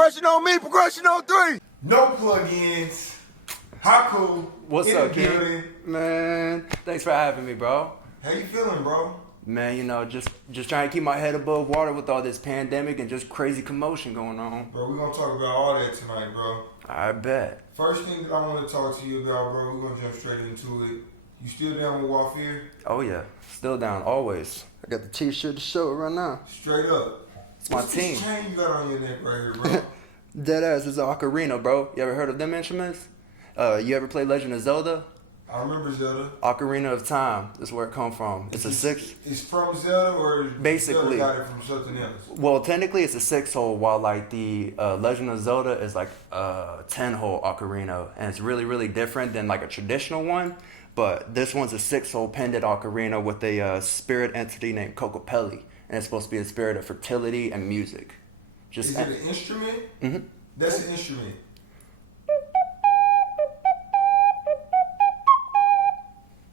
Progression on me, progression on three. No plugins. Haku. What's up, King? Man, thanks for having me, bro. How you feeling, bro? Man, you know, just trying to keep my head above water with all this pandemic and just crazy commotion going on. Bro, we're gonna talk about all that tonight, bro. I bet. First thing that I want to talk to you about, bro, we're gonna jump straight into it. You still down with Wafir? Oh yeah, still down, always. I got the t-shirt to show it right now. Straight up. It's my team. What chain you got on your neck right here, bro? Deadass is an ocarina, bro. You ever heard of them instruments? You ever play Legend of Zelda? I remember Zelda. Ocarina of Time is where it come from. It's a six. It's from Zelda, or basically Zelda got it from something else? Well, technically it's a 6-hole, while like the Legend of Zelda is like a 10-hole ocarina, and it's really really different than like a traditional one. But this one's a 6-hole pendant ocarina with a spirit entity named Kokopelli, and it's supposed to be a spirit of fertility and music. Is it an instrument? Mm-hmm. That's an instrument.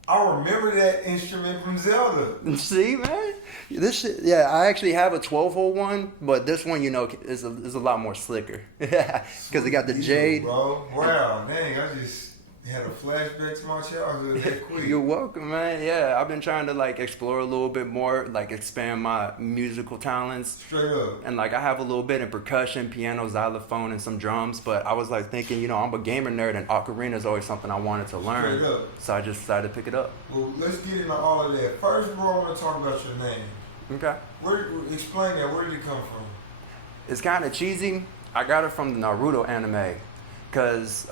I remember that instrument from Zelda. See, man, this shit. Yeah, I actually have a 12-hole one, but this one, you know, is a lot more slicker because it got the jade. Bro, wow, dang, I just had a flashback to my childhood that quick. You're welcome, man. Yeah, I've been trying to like explore a little bit more, like expand my musical talents. Straight up. And like I have a little bit in percussion, piano, xylophone, and some drums. But I was like thinking, you know, I'm a gamer nerd, and ocarina is always something I wanted to learn. Straight up. So I just decided to pick it up. Well, let's get into all of that. First, bro, I want to talk about your name. Okay. Explain that. Where did it come from? It's kind of cheesy. I got it from the Naruto anime, cause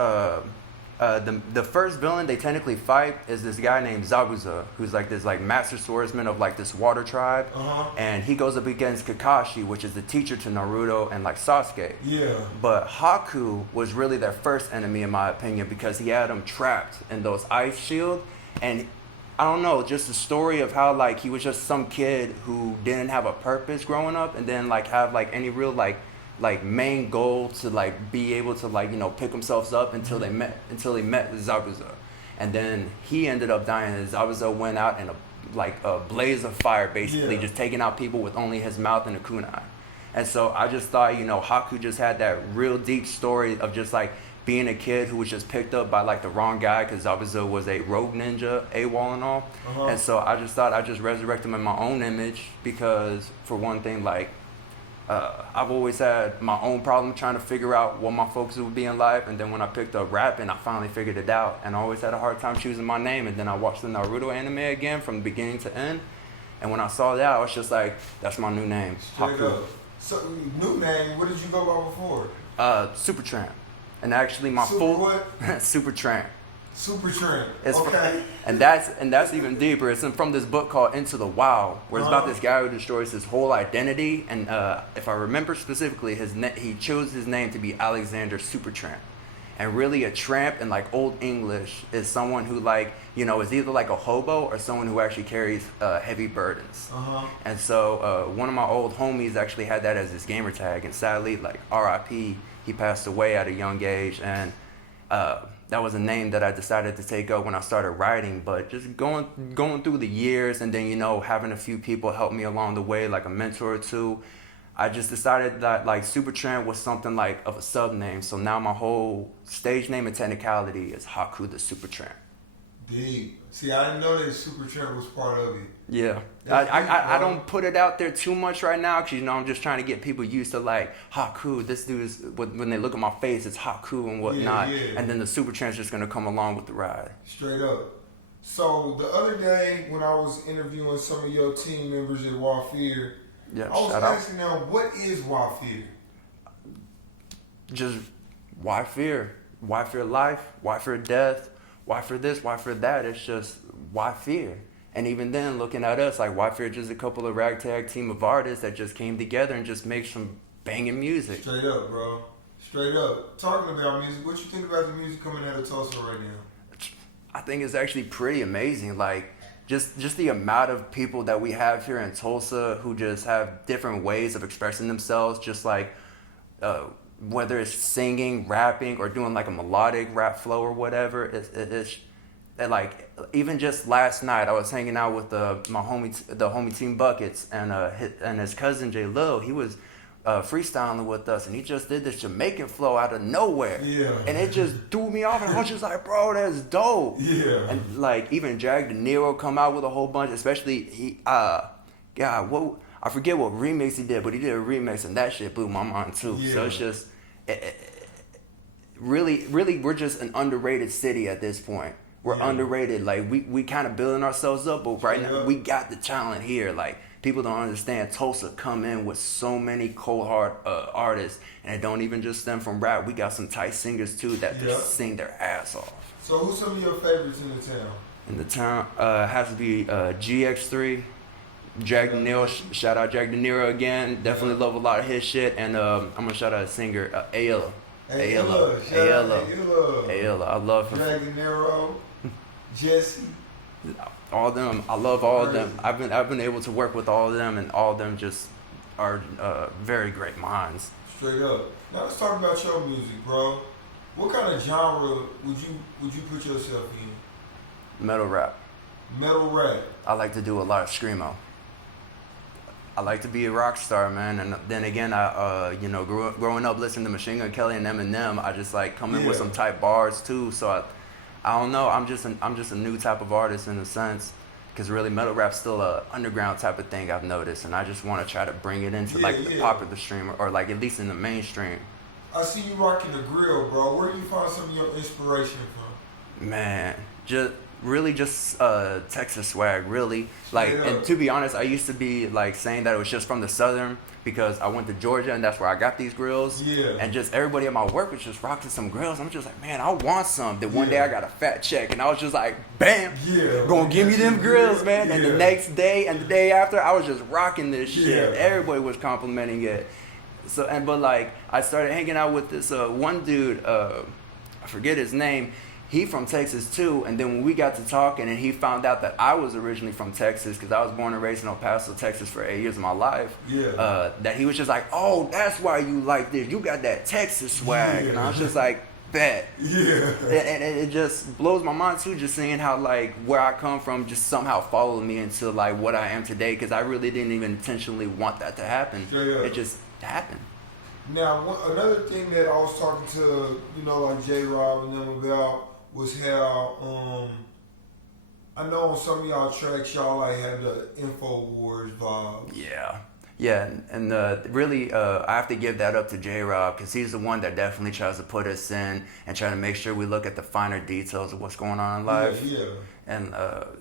the first villain they technically fight is this guy named Zabuza, who's like this like master swordsman of like this water tribe, and he goes up against Kakashi, which is the teacher to Naruto and like Sasuke. Yeah. But Haku was really their first enemy in my opinion, because he had them trapped in those ice shield, and I don't know, just the story of how like he was just some kid who didn't have a purpose growing up, and then like have like any real like main goal to like be able to like, you know, pick themselves up until they met Zabuza. And then he ended up dying, and Zabuza went out in a blaze of fire, basically, just taking out people with only his mouth and a kunai. And so I just thought, you know, Haku just had that real deep story of just like being a kid who was just picked up by like the wrong guy, because Zabuza was a rogue ninja, AWOL and all. And so I just thought I'd just resurrect him in my own image, because for one thing, like I've always had my own problem trying to figure out what my focus would be in life, and then when I picked up rapping, I finally figured it out, and I always had a hard time choosing my name. And then I watched the Naruto anime again from the beginning to end, and when I saw that, I was just like, that's my new name. Straight up. So, new name, what did you go by before? Supertramp. And actually my Supertramp. Supertramp. Okay. And that's even deeper. It's from this book called Into the Wild, where it's about this guy who destroys his whole identity. And if I remember specifically, he chose his name to be Alexander Supertramp. And really, a tramp in like Old English is someone who like, you know, is either like a hobo or someone who actually carries heavy burdens. And so one of my old homies actually had that as his gamer tag, and sadly, like R.I.P., he passed away at a young age, and that was a name that I decided to take up when I started writing. But just going through the years, and then, you know, having a few people help me along the way, like a mentor or two, I just decided that like Supertramp was something like of a sub name. So now my whole stage name and technicality is Haku the Supertramp. Deep. See, I didn't know that Supertramp was part of it. Yeah. I don't put it out there too much right now, because, you know, I'm just trying to get people used to like Haku. This dude is, when they look at my face, it's Haku and whatnot. Yeah. And then the Supertramp's just going to come along with the ride. Straight up. So the other day when I was interviewing some of your team members at Wafir, I was asking them, what is Wafir? Just why fear? Why fear life? Why fear death? Why fear this? Why fear that? It's just why fear? And even then, looking at us, like, why fear just a couple of ragtag team of artists that just came together and just make some banging music. Straight up, bro. Straight up. Talking about music, what you think about the music coming out of Tulsa right now? I think it's actually pretty amazing. Like, just the amount of people that we have here in Tulsa who just have different ways of expressing themselves, just like whether it's singing, rapping, or doing like a melodic rap flow or whatever. It's like, even just last night I was hanging out with the homie Team Buckets, and his cousin J Lil. He was freestyling with us, and he just did this Jamaican flow out of nowhere. Yeah. And it just threw me off, and I was just like, bro, that's dope. Yeah. And like even Jack De Niro come out with a whole bunch, especially he God, I forget what remix he did, but he did a remix, and that shit blew my mind too. Yeah. So it's just really we're just an underrated city at this point. We're underrated. Like we kind of building ourselves up, but right now we got the talent here. Like people don't understand. Tulsa come in with so many cold hard artists, and it don't even just stem from rap. We got some tight singers too that just sing their ass off. So who's some of your favorites in the town? In the town, has to be GX3, Jack De Niro. Shout out Jack De Niro again. Definitely love a lot of his shit, and I'm gonna shout out a singer, Ayla. Ayla. I love her. Jack De Niro. Jesse, all of them. I love all of them. I've been able to work with all of them, and all of them just are very great minds. Straight up. Now let's talk about your music, bro. What kind of genre would you put yourself in? Metal rap. Metal rap. I like to do a lot of screamo. I like to be a rock star, man. And then again, I growing up listening to Machine Gun Kelly and Eminem, I just like come in with some tight bars too. So I don't know. I'm just a new type of artist in a sense, because really metal rap's still a underground type of thing I've noticed, and I just want to try to bring it into the popular stream, or like at least in the mainstream. I see you rocking the grill, bro. Where do you find some of your inspiration from? Man, just Texas swag, really. Like, and to be honest, I used to be like saying that it was just from the Southern, because I went to Georgia and that's where I got these grills. Yeah. And just everybody at my work was just rocking some grills. I'm just like, man, I want some. Then one day I got a fat check and I was just like, bam, gonna give me them grills, man. And the next day and the day after, I was just rocking this shit. Everybody was complimenting it. So, but like, I started hanging out with this one dude, I forget his name. He from Texas too, and then when we got to talking and he found out that I was originally from Texas, because I was born and raised in El Paso, Texas for 8 years of my life, that he was just like, oh, that's why you like this. You got that Texas swag. And I was just like, bet. And it just blows my mind too, just seeing how like where I come from just somehow followed me into like what I am today, because I really didn't even intentionally want that to happen. It just happened. Now, another thing that I was talking to, like J-Rob and them about, was how I know on some of y'all tracks y'all like have the InfoWars vibe. Yeah, and really I have to give that up to J-Rob, because he's the one that definitely tries to put us in and try to make sure we look at the finer details of what's going on in life. And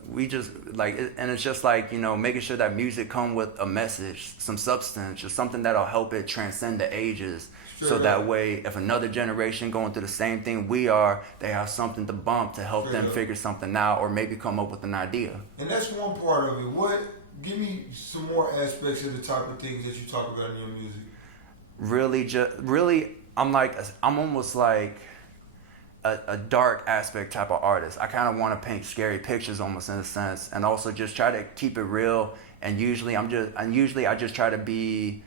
we just like, and it's just like, making sure that music come with a message, some substance, just something that'll help it transcend the ages. So that way, if another generation going through the same thing we are, they have something to bump to help them figure something out, or maybe come up with an idea. And that's one part of it. Give me some more aspects of the type of things that you talk about in your music. Really, I'm almost like a dark aspect type of artist. I kind of want to paint scary pictures almost in a sense, and also just try to keep it real. And usually I just try to be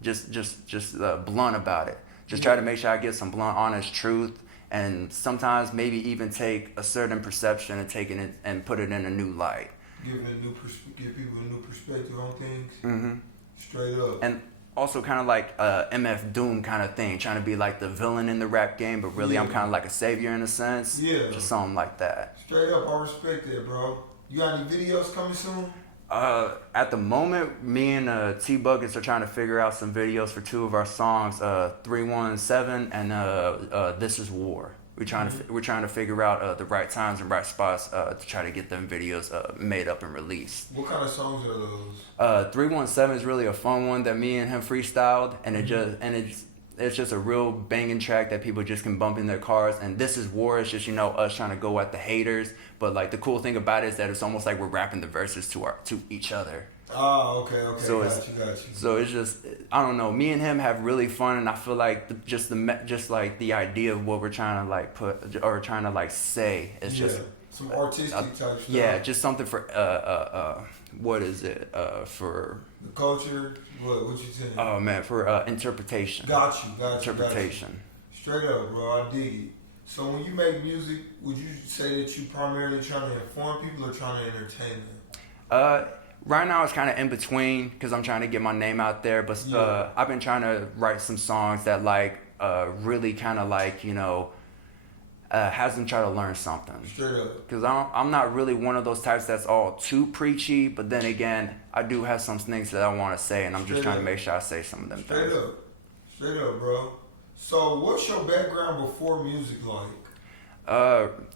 just blunt about it. Just try to make sure I get some blunt, honest truth, and sometimes maybe even take a certain perception and take it and put it in a new light. Give people a new perspective on things. Mm-hmm. Straight up. And also kind of like MF Doom kind of thing, trying to be like the villain in the rap game, but really I'm kind of like a savior in a sense. Just something like that. Straight up, I respect that, bro. You got any videos coming soon? At the moment, me and T Buckets are trying to figure out some videos for two of our songs, 317 and This Is War. We're trying to figure out the right times and right spots to try to get them videos made up and released. What kind of songs are those? 317 is really a fun one that me and him freestyled, and it's just a real banging track that people just can bump in their cars. And This Is War is just us trying to go at the haters. But like the cool thing about it is that it's almost like we're rapping the verses to each other. Oh, okay. So got you. So it's just, I don't know. Me and him have really fun, and I feel like just like the idea of what we're trying to like put or trying to like say is just some artistic type stuff. Yeah, just something for what is it for the culture? What you saying? Oh man, for interpretation. Got you. Interpretation. Got you. Straight up, bro. I dig it. So when you make music, would you say that you primarily trying to inform people or trying to entertain them? Right now it's kind of in between because I'm trying to get my name out there, but I've been trying to write some songs that like really kind of like has them try to learn something. Straight up. Because I'm not really one of those types that's all too preachy, but then again, I do have some things that I want to say, and I'm just trying to make sure I say some of them things. Straight up, bro. So what's your background before music like?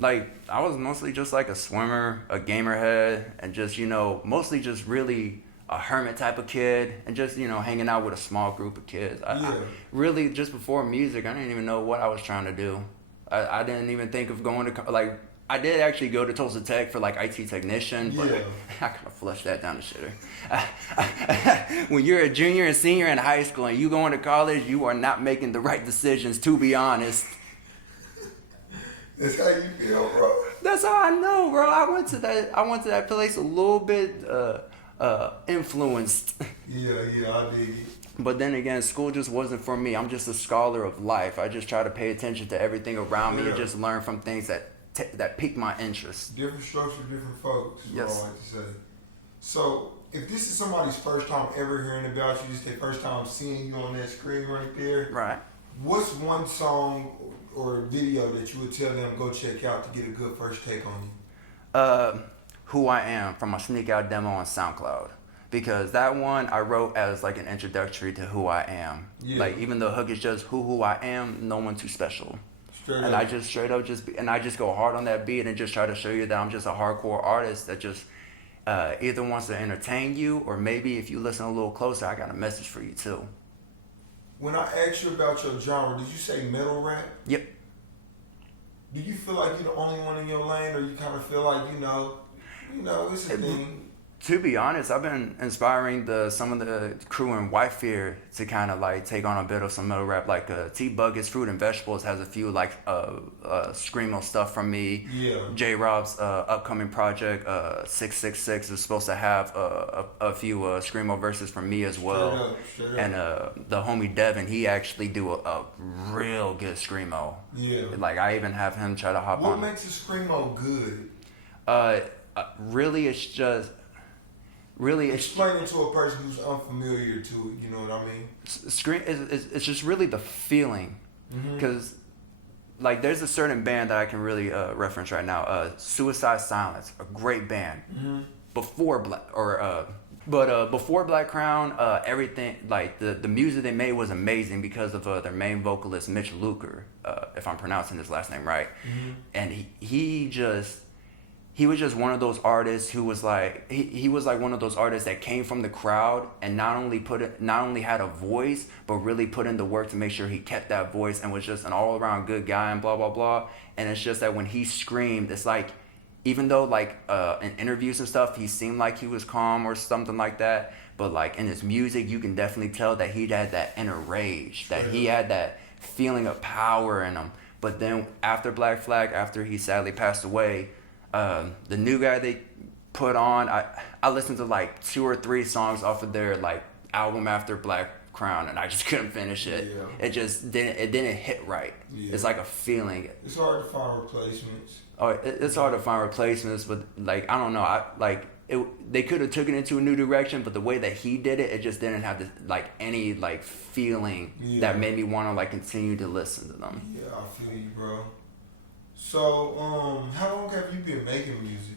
Like I was mostly just like a swimmer, a gamer head, and just mostly just really a hermit type of kid, and just hanging out with a small group of kids. I really just before music, I didn't even know what I was trying to do. I didn't even think of going to like. I did actually go to Tulsa Tech for like IT technician, but I kind of flushed that down the shitter. When you're a junior and senior in high school and you going to college, you are not making the right decisions. To be honest. That's how you feel, bro. That's how I know, bro. I went to that place a little bit influenced. Yeah, I dig it. But then again, school just wasn't for me. I'm just a scholar of life. I just try to pay attention to everything around me and just learn from things that pique my interest. Different structure, different folks. Is yes. What I like to say. So, if this is somebody's first time ever hearing about you, just their first time seeing you on that screen right there. Right. What's one song or video that you would tell them go check out to get a good first take on you? Who I Am from my Sneak Out demo on SoundCloud. Because that one I wrote as like an introductory to who I am. Yeah. Like even the hook is just who I am, no one too special. Straight and up. I just straight up I just go hard on that beat and just try to show you that I'm just a hardcore artist that just either wants to entertain you, or maybe if you listen a little closer, I got a message for you too. When I asked you about your genre, did you say metal rap? Yep. Do you feel like you're the only one in your lane, or you kind of feel like it's a thing? To be honest, I've been inspiring some of the crew in White Fear to kind of like take on a bit of some metal rap. Like T-Buggets Fruit and Vegetables has a few like screamo stuff from me. Yeah. J-Rob's upcoming project 666 is supposed to have a few screamo verses from me as well. Straight up. And the homie Devin, he actually do a real good screamo. Yeah. Like I even have him try to hop on. What makes a screamo good? Really, it's just. Explain it to a person who's unfamiliar to it. You know what I mean? It's just really the feeling, because like there's a certain band that I can really reference right now. Suicide Silence, a great band. Before Black Crown, everything like the music they made was amazing because of their main vocalist Mitch Luker, if I'm pronouncing his last name right, and he was just one of those artists who was like he was like one of those artists that came from the crowd and not only had a voice but really put in the work to make sure he kept that voice, and was just an all around good guy and blah blah blah. And it's just that when he screamed, it's like even though like in interviews and stuff he seemed like he was calm or something like that, but like in his music you can definitely tell that he had that inner rage, that he had that feeling of power in him. But then after Black Flag, after he sadly passed away, the new guy they put on, I listened to like 2 or 3 songs off of their like album after Black Crown, and I just couldn't finish it. Yeah. It just didn't hit right. Yeah. It's like a feeling. It's hard to find replacements. Oh, it's hard to find replacements, but like I don't know. They could have taken it into a new direction, but the way that he did it, it just didn't have this like any like feeling that made me want to like continue to listen to them. Yeah, I feel you, bro. So, how long have you been making music?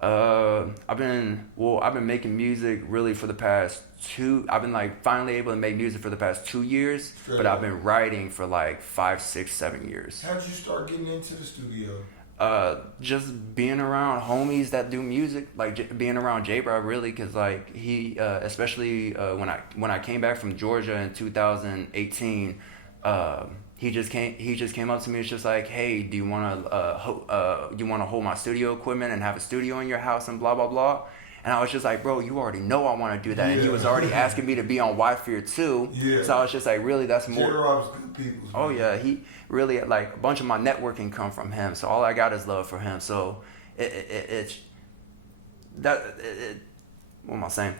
I've been making music really for the past 2. I've been like finally able to make music for the past 2 years, but I've been writing for like 5, 6, 7 years. How did you start getting into the studio? Just being around homies that do music, like being around J-Bro really, cause like he, especially when I came back from Georgia in 2018, he just came up to me. It's just like, hey, do you want to hold my studio equipment and have a studio in your house and blah blah blah. And I was just like, bro, you already know I want to do that. And he was already asking me to be on Wi-Fi too. Yeah. So I was just like, really, that's more. J-Rob's good people. Oh yeah, he really like a bunch of my networking come from him. So all I got is love for him. So it's that. What am I saying?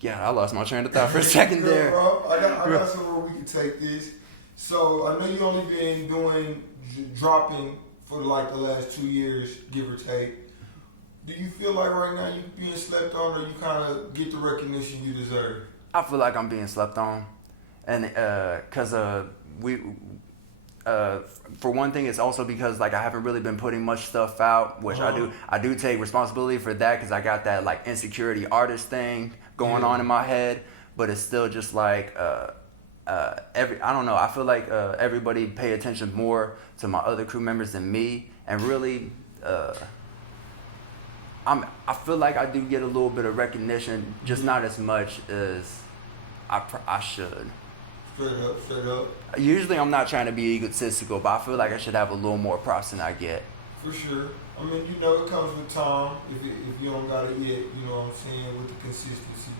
Yeah, I lost my train of thought for a second there. Bro. I got somewhere we can take this. So I know you only been dropping for like the last 2 years, give or take. Do you feel like right now you being slept on, or you kind of get the recognition you deserve? I feel like I'm being slept on, and cause we for one thing, it's also because like I haven't really been putting much stuff out, which I do take responsibility for that because I got that like insecurity artist thing going on in my head, but it's still just like I don't know, I feel like everybody pay attention more to my other crew members than me, and really I feel like I do get a little bit of recognition, just not as much as I should. Straight up. Usually I'm not trying to be egotistical, but I feel like I should have a little more props than I get. For sure. I mean, you know, it comes with time. If you don't got it yet, you know what I'm saying, with the consistency.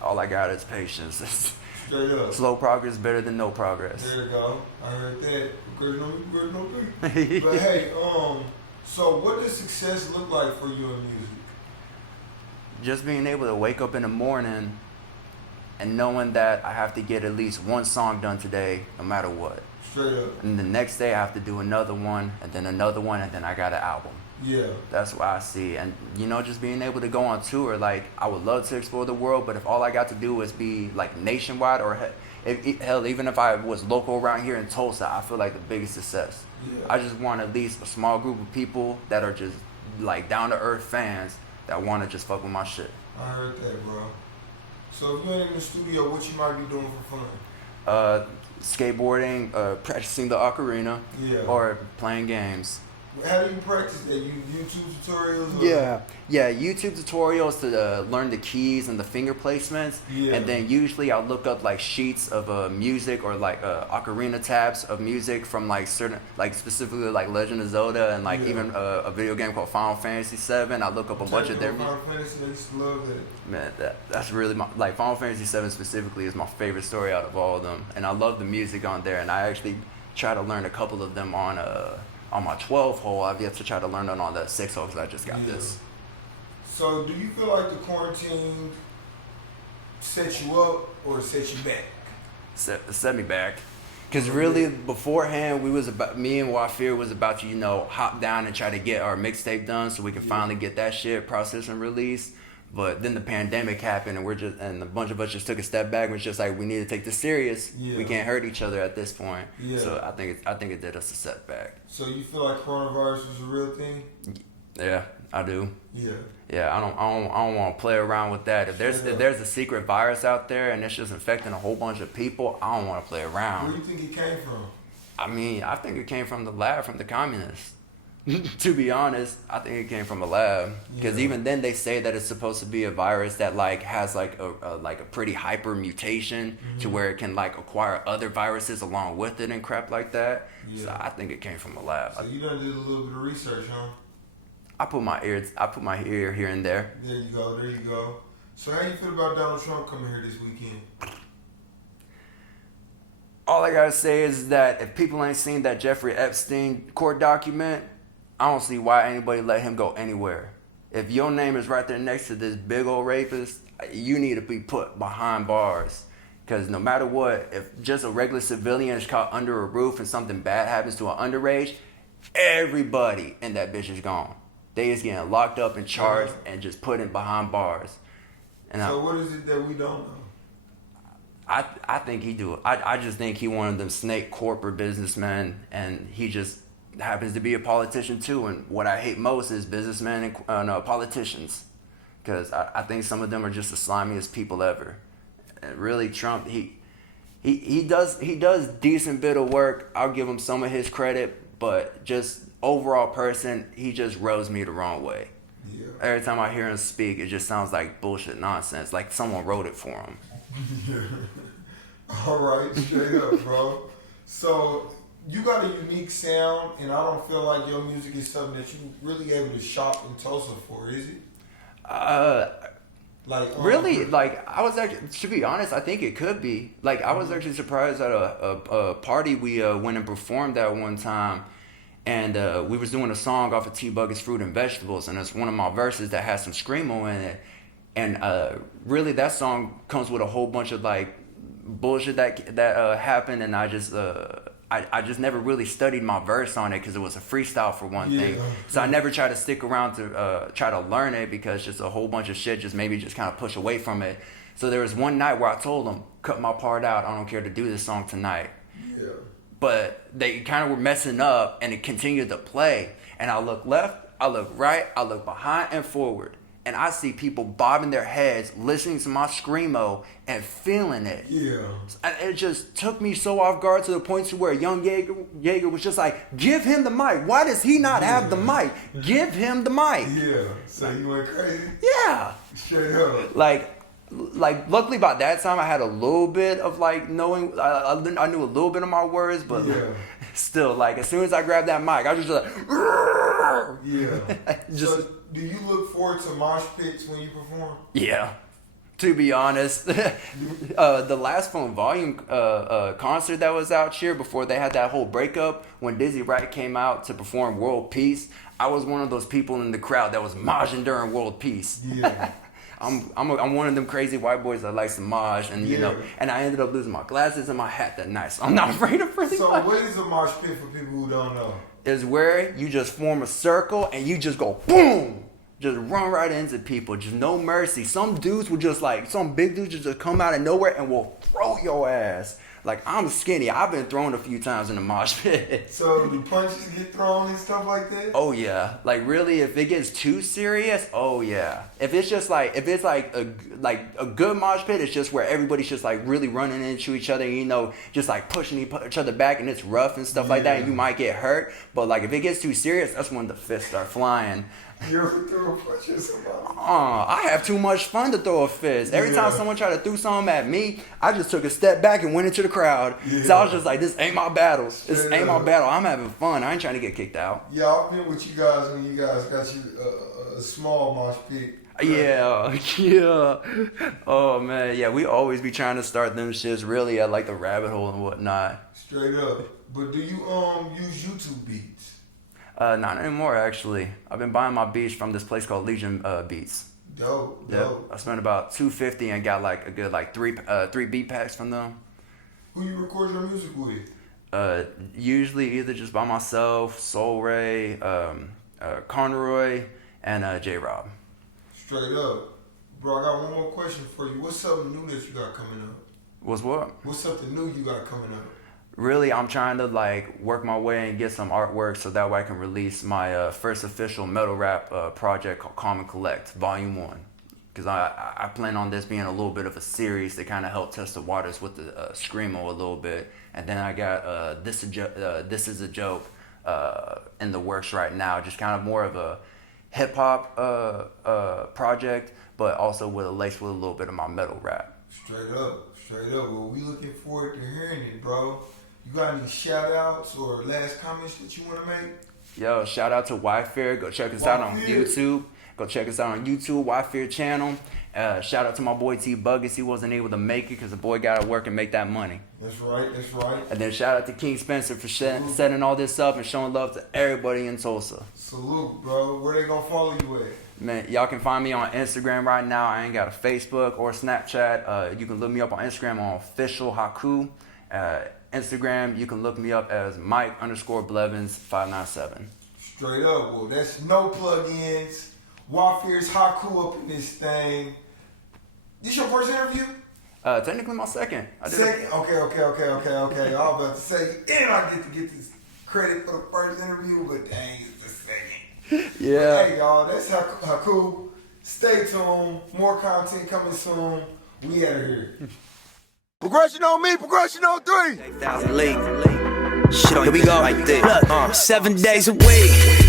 All I got is patience. Straight up. Slow progress is better than no progress. There you go. I heard that. Great on me. But hey, so what does success look like for you in music? Just being able to wake up in the morning and knowing that I have to get at least one song done today, no matter what. Straight up. And the next day I have to do another one, and then another one, and then I got an album. Yeah. That's what I see. And, you know, just being able to go on tour, like, I would love to explore the world, but if all I got to do was be, like, nationwide, or hell, even if I was local around here in Tulsa, I feel like the biggest success. Yeah. I just want at least a small group of people that are just, like, down-to-earth fans that want to just fuck with my shit. I heard that, bro. So if you ain't in the studio, what you might be doing for fun? Skateboarding, practicing the ocarina, or playing games. How do you practice that? You YouTube tutorials? Or? Yeah, YouTube tutorials to learn the keys and the finger placements. Yeah. And then usually I'll look up like sheets of music, or like ocarina tabs of music from like certain, like specifically like Legend of Zelda, and like even a video game called Final Fantasy 7. I look up a bunch of their music. Final Fantasy, I used to love that. Man, that's really like Final Fantasy 7 specifically is my favorite story out of all of them, and I love the music on there. And I actually try to learn a couple of them on my 12 hole. I've yet to try to learn it on the 6 hole because I just got this. So do you feel like the quarantine set you up or set you back? Set me back. Because really, beforehand, me and Wafir was about to, you know, hop down and try to get our mixtape done so we can finally get that shit processed and released. But then the pandemic happened, and a bunch of us just took a step back and was just like, we need to take this serious. We can't hurt each other at this point. So I think it did us a setback. So you feel like coronavirus was a real thing? Yeah, I do. Yeah, I don't want to play around with that. If there's a secret virus out there and it's just infecting a whole bunch of people, I don't want to play around. Where do you think it came from? I mean, I think it came from the lab, from the communists. To be honest, I think it came from a lab, because even then they say that it's supposed to be a virus that like has like a pretty hyper mutation to where it can like acquire other viruses along with it and crap like that. So I think it came from a lab. So you done did a little bit of research, huh? I put my ear here and there. There you go. So how you feel about Donald Trump coming here this weekend? All I gotta say is that if people ain't seen that Jeffrey Epstein court document, I don't see why anybody let him go anywhere. If your name is right there next to this big old rapist, you need to be put behind bars. Because no matter what, if just a regular civilian is caught under a roof and something bad happens to an underage, everybody in that bitch is gone. They is getting locked up and charged and just put in behind bars. And so what is it that we don't know? I think he do. I just think he one of them snake corporate businessmen, and he just happens to be a politician too. And what I hate most is businessmen and politicians, because I think some of them are just the slimiest people ever. And really, Trump, he does decent bit of work. I'll give him some of his credit, but just overall person, he just rubs me the wrong way. Yeah. Every time I hear him speak, it just sounds like bullshit nonsense, like someone wrote it for him. All right, straight up, bro. So you got a unique sound, and I don't feel like your music is something that you really able to shop in Tulsa for, is it? Really, like, I was actually, to be honest, I think it could be. Like, I was actually surprised at a party we went and performed at one time, and we was doing a song off of T-Bucket's Fruit and Vegetables, and it's one of my verses that has some screamo in it. And really, that song comes with a whole bunch of like bullshit that happened, and I I just never really studied my verse on it because it was a freestyle for one thing. So I never tried to stick around to try to learn it because just a whole bunch of shit just maybe just kind of push away from it. So there was one night where I told them, cut my part out. I don't care to do this song tonight. Yeah. But they kind of were messing up and it continued to play. And I look left, I look right, I look behind and forward. And I see people bobbing their heads, listening to my screamo and feeling it. Yeah. And it just took me so off guard to the point to where young Jaeger was just like, give him the mic. Why does he not have the mic? Give him the mic. Yeah. So you went crazy? Yeah. Straight up. Like luckily by that time I had a little bit of like knowing, I knew a little bit of my words, but still, like as soon as I grabbed that mic, I was just like, yeah. Just, so do you look forward to mosh pits when you perform? Yeah. To be honest, the last Phone Volume concert that was out here before they had that whole breakup, when Dizzy Wright came out to perform World Peace, I was one of those people in the crowd that was moshing during World Peace. Yeah. I'm one of them crazy white boys that likes to mosh, and you know, and I ended up losing my glasses and my hat that night, so I'm not afraid of pretty So much. what is a mosh pit for people who don't know? Is where you just form a circle and you just go boom, just run right into people, just no mercy. Some dudes will just like, some big dudes just come out of nowhere and will throw your ass. Like, I'm skinny. I've been thrown a few times in the mosh pit. So do punches get thrown and stuff like that? Oh yeah. Like really, if it gets too serious, oh yeah. If it's just like, if it's like a good mosh pit, it's just where everybody's just like really running into each other, you know, just like pushing each other back, and it's rough and stuff like that, and you might get hurt. But like if it gets too serious, that's when the fists start flying. You ever throw a punch at somebody? I have too much fun to throw a fist. Every time someone tried to throw something at me, I just took a step back and went into the crowd. So I was just like, this ain't my battles. This ain't my battle. I'm having fun. I ain't trying to get kicked out. Yeah, I've been with you guys when you guys got you a small mosh pit. Yeah. Oh man, yeah. We always be trying to start them shits really at like the rabbit hole and whatnot. Straight up. But do you use YouTube beats? Not anymore actually. I've been buying my beats from this place called Legion Beats. Dope. I spent about $250 and got like a good like three beat packs from them. Who you record your music with? Usually either just by myself, Soul Ray, Conroy, and J Rob. Straight up. Bro, I got one more question for you. What's something new that you got coming up? What's what? What's something new you got coming up? Really, I'm trying to like work my way and get some artwork so that way I can release my first official metal rap project called Calm and Collect, Volume 1. Because I plan on this being a little bit of a series to kind of help test the waters with the screamo a little bit. And then I got This Is a Joke in the works right now. Just kind of more of a hip-hop project, but also with a lace with a little bit of my metal rap. Straight up. Well, we looking forward to hearing it, bro. You got any shout outs or last comments that you want to make? Yo, shout out to Wi-Fear. Go check us out on YouTube. Wi-Fear channel. Shout out to my boy T Buggus. He wasn't able to make it because the boy got to work and make that money. That's right. And then shout out to King Spencer for setting all this up and showing love to everybody in Tulsa. Salute, bro. Where they gonna follow you at? Man, y'all can find me on Instagram right now. I ain't got a Facebook or Snapchat. You can look me up on Instagram on official Haku. Instagram, you can look me up as Mike_Blevins597. Straight up. Well, that's no plugins. Wafir's Haku up in this thing. This your first interview? Technically my second. Second? Okay. I was about to say, and I get to get this credit for the first interview, but dang, it's the second. Yeah. But hey, y'all, that's Haku. Stay tuned. More content coming soon. We out of here. Progression on me, progression on 3. 8,000 league. Shit on here we go. Like this. Look, 7 days a week.